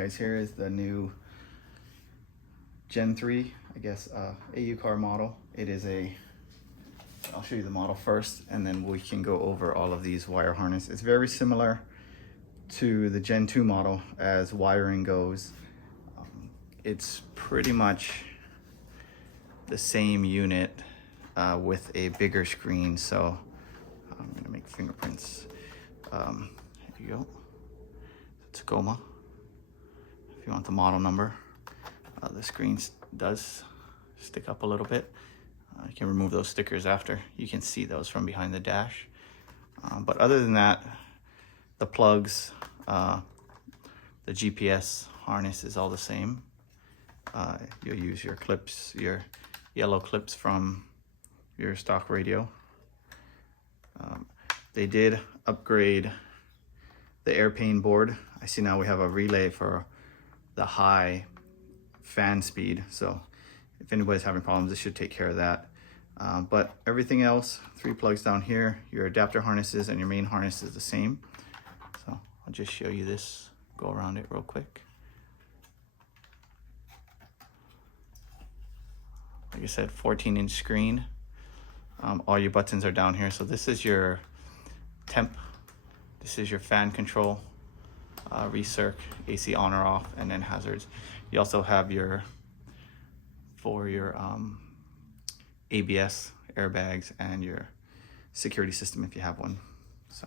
guys, here is the new Gen 3, I guess, Aucar model. It is I'll show you the model first, and then we can go over all of these wire harness. It's very similar to the Gen 2 model as wiring goes. It's pretty much the same unit with a bigger screen. So I'm gonna make fingerprints. Here you go. Tacoma. If you want the model number, the screen does stick up a little bit. You can remove those stickers after. You can see those from behind the dash. But other than that, the plugs, the GPS harness is all the same. You'll use your clips, your yellow clips from your stock radio. They did upgrade the airplane board. I see now we have a relay for the high fan speed. So if anybody's having problems, this should take care of that. But everything else, 3 plugs down here, your adapter harnesses and your main harness is the same. So I'll just show you this, go around it real quick. Like I said, 14-inch screen. All your buttons are down here. So this is your temp. This is your fan control, recirc, AC on or off, and then hazards. You also have your ABS, airbags, and your security system if you have one. So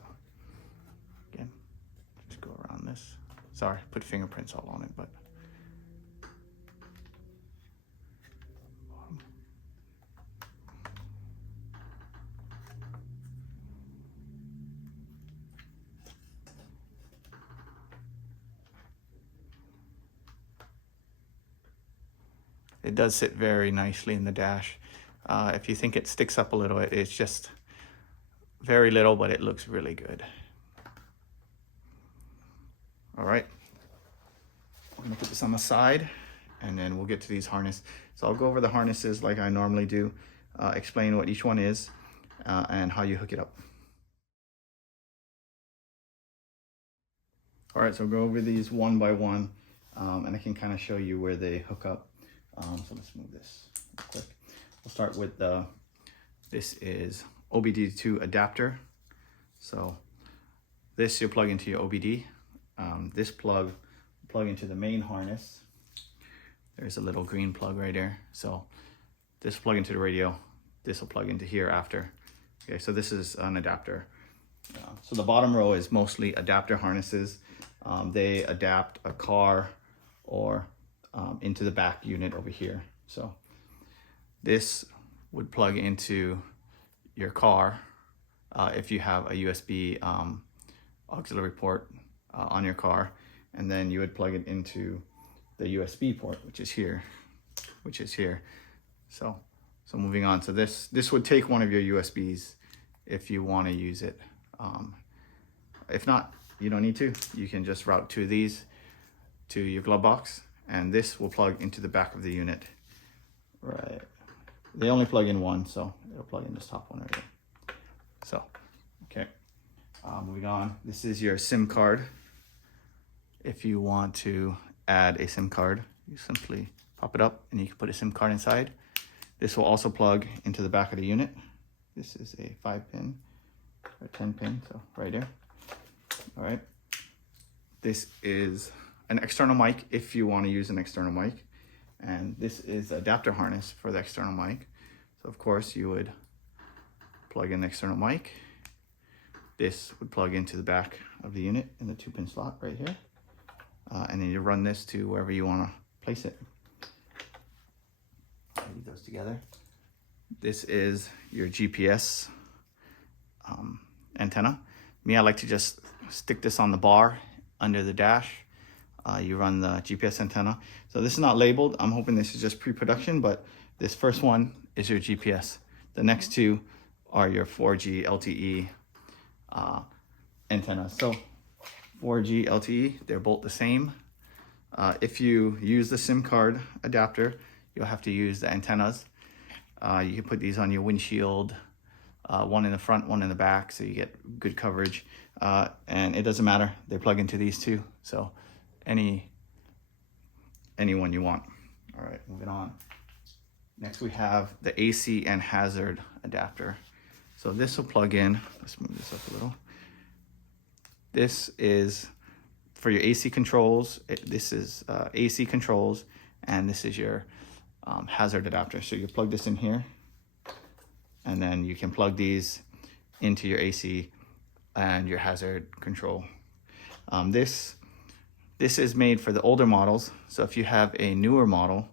again, just go around this. Sorry, put fingerprints all on it, but it does sit very nicely in the dash. If you think it sticks up a little, it's just very little, but it looks really good. All right, I'm gonna put this on the side and then we'll get to these harnesses. So I'll go over the harnesses like I normally do, explain what each one is and how you hook it up. All right, so I'll go over these one by one and I can kind of show you where they hook up. So let's move this real quick. We'll start with this is OBD2 adapter. So this you'll plug into your OBD. This plug into the main harness. There's a little green plug right there. So this will plug into the radio. This will plug into here after. Okay, so this is an adapter. So the bottom row is mostly adapter harnesses. They adapt a car or into the back unit over here. So this would plug into your car if you have a USB auxiliary port on your car, and then you would plug it into the USB port, which is here. So moving on. So this would take one of your USBs if you want to use it. If not, you don't need to. You can just route 2 of these to your glove box, and this will plug into the back of the unit. Right. They only plug in one, so it'll plug in this top one right here. So, okay. Moving on. This is your SIM card. If you want to add a SIM card, you simply pop it up and you can put a SIM card inside. This will also plug into the back of the unit. This is a 5-pin or 10-pin, so right there. All right. This is an external mic if you want to use an external mic. And this is the adapter harness for the external mic. So of course you would plug in the external mic. This would plug into the back of the unit in the 2-pin slot right here. And then you run this to wherever you want to place it. Leave those together. This is your GPS antenna. Me, I like to just stick this on the bar under the dash. You run the GPS antenna. So this is not labeled. I'm hoping this is just pre-production, but this first one is your GPS. The next 2 are your 4G LTE antennas. So 4G LTE, they're both the same. If you use the SIM card adapter, you'll have to use the antennas. You can put these on your windshield, one in the front, one in the back, so you get good coverage. And it doesn't matter, they plug into these 2. So any any one you want. All right, moving on. Next we have the AC and hazard adapter. So this will plug in, let's move this up a little. This is for your AC controls. This is AC controls, and this is your hazard adapter. So you plug this in here, and then you can plug these into your AC and your hazard control. This is made for the older models. So if you have a newer model,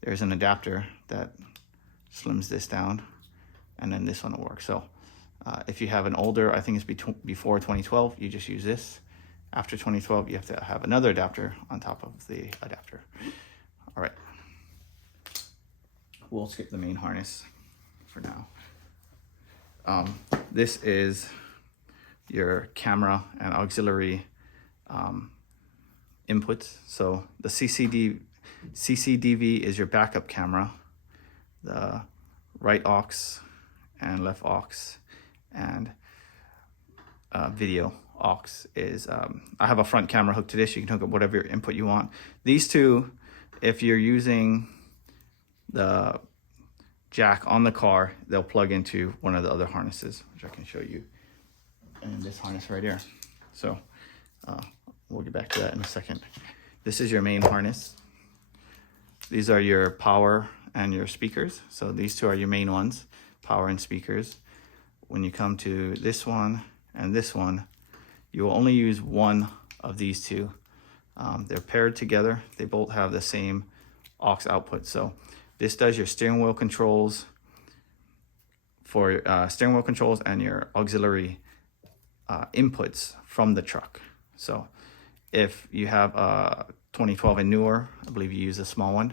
there's an adapter that slims this down, and then this one will work. So if you have an older, I think it's before 2012, you just use this. After 2012, you have to have another adapter on top of the adapter. All right. We'll skip the main harness for now. This is your camera and auxiliary inputs. So the CCDV is your backup camera. The right aux and left aux and video aux is, I have a front camera hooked to this. You can hook up whatever input you want. These two, if you're using the jack on the car, they'll plug into one of the other harnesses, which I can show you in this harness right here. So we'll get back to that in a second. This is your main harness. These are your power and your speakers. So these two are your main ones, power and speakers. When you come to this one and this one, you will only use one of these two. They're paired together. They both have the same aux output. So this does your steering wheel controls for steering wheel controls and your auxiliary inputs from the truck. So if you have 2012 and newer, I believe you use a small one.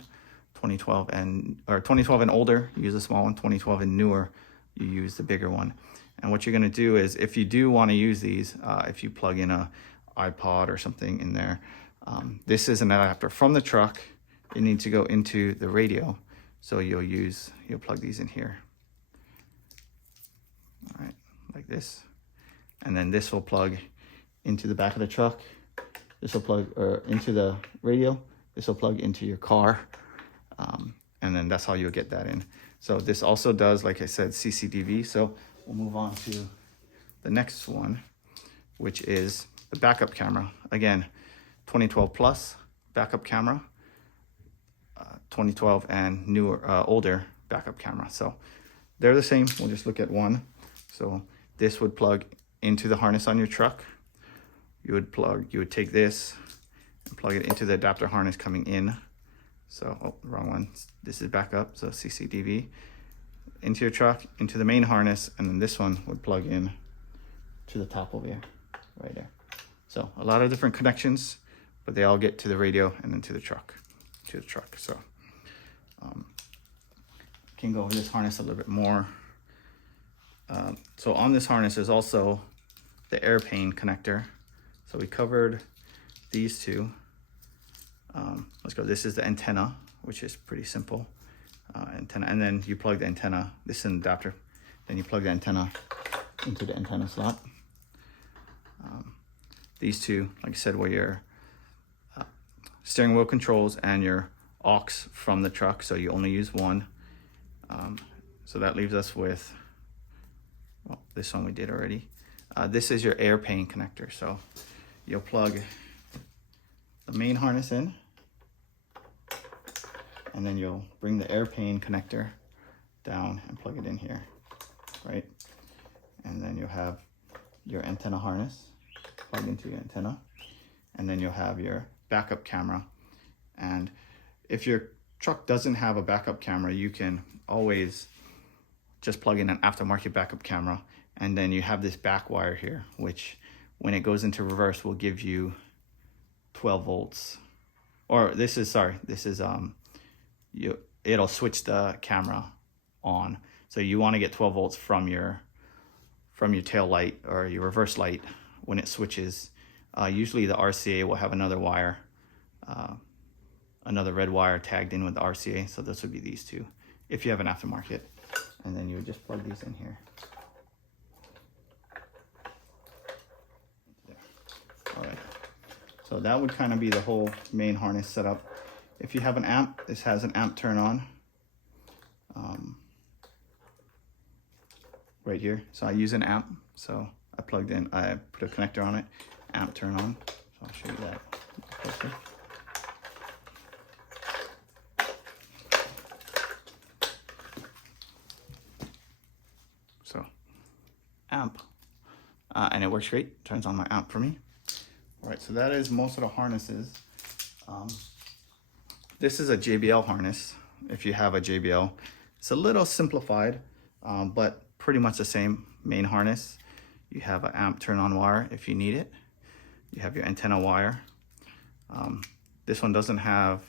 2012 and older, you use a small one. 2012 and newer, you use the bigger one. And what you're going to do is, if you do want to use these, if you plug in a iPod or something in there, this is an adapter from the truck. It needs to go into the radio, so you'll plug these in here. All right, like this, and then this will plug into the back of the truck. This will plug into the radio. This will plug into your car, and then that's how you'll get that in. So this also does, like I said, CCDV. So we'll move on to the next one, which is the backup camera. Again, 2012 plus backup camera, 2012 and newer, older backup camera. So they're the same. We'll just look at one. So this would plug into the harness on your truck. You would take this and plug it into the adapter harness coming in. So, oh, wrong one. This is backup, so CCDV. Into your truck, into the main harness, and then this one would plug in to the top over here, right there. So a lot of different connections, but they all get to the radio and then to the truck. So can go over this harness a little bit more. So on this harness is also the airplane connector. So we covered these two. Let's go. This is the antenna, which is pretty simple. Antenna, and then you plug the antenna. This is an adapter. Then you plug the antenna into the antenna slot. These two, like I said, were your steering wheel controls and your aux from the truck. So you only use one. So that leaves us with, well, this one we did already. This is your airplane connector. So you'll plug the main harness in, and then you'll bring the airplane connector down and plug it in here, right? And then you'll have your antenna harness plugged into your antenna, and then you'll have your backup camera. And if your truck doesn't have a backup camera, you can always just plug in an aftermarket backup camera, and then you have this back wire here, which when it goes into reverse will give you 12 volts. Or this is it'll switch the camera on. So you want to get 12 volts from your tail light or your reverse light when it switches. Usually the RCA will have another wire, another red wire tagged in with the RCA. So this would be these two if you have an aftermarket. And then you would just plug these in here. There. All right. So that would kind of be the whole main harness setup. if you have an amp, this has an amp turn on right here. So I use an amp, so I plugged in, I put a connector on it, amp turn on. So I'll show you that closer. So amp, and it works great, turns on my amp for me. All right, so that is most of the harnesses. This is a JBL harness. If you have a JBL, it's a little simplified, but pretty much the same main harness. You have an amp turn on wire if you need it. You have your antenna wire. This one doesn't have,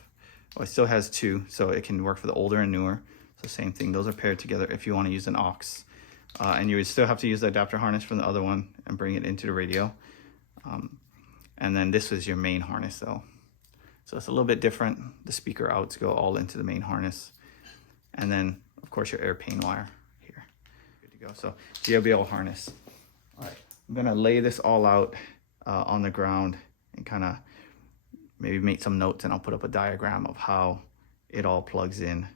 well, it still has two, so it can work for the older and newer. So same thing, those are paired together if you want to use an aux. And you would still have to use the adapter harness from the other one and bring it into the radio. And then this was your main harness though. So it's a little bit different. The speaker outs go all into the main harness. And then of course your airplane wire here. Good to go. So JBL harness. All right, I'm gonna lay this all out on the ground and kind of maybe make some notes, and I'll put up a diagram of how it all plugs in.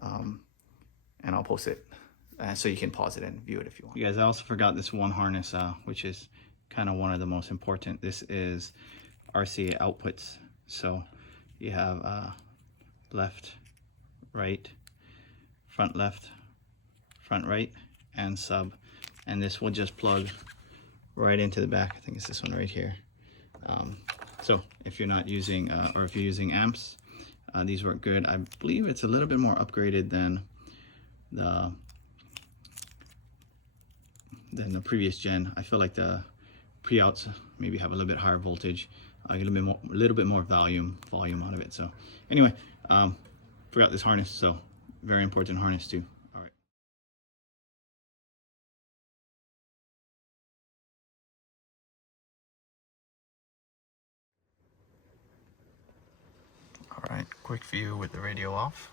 And I'll post it so you can pause it and view it if you want. You guys, I also forgot this one harness, which is kind of one of the most important. This is RCA outputs. So you have left, right, front left, front right, and sub. And this will just plug right into the back. I think it's this one right here. So if you're not using, or if you're using amps, these work good. I believe it's a little bit more upgraded than the previous gen. I feel like the pre-outs maybe have a little bit higher voltage, a little bit more volume out of it. So anyway, forgot this harness, so very important harness too. All right. All right, quick view with the radio off.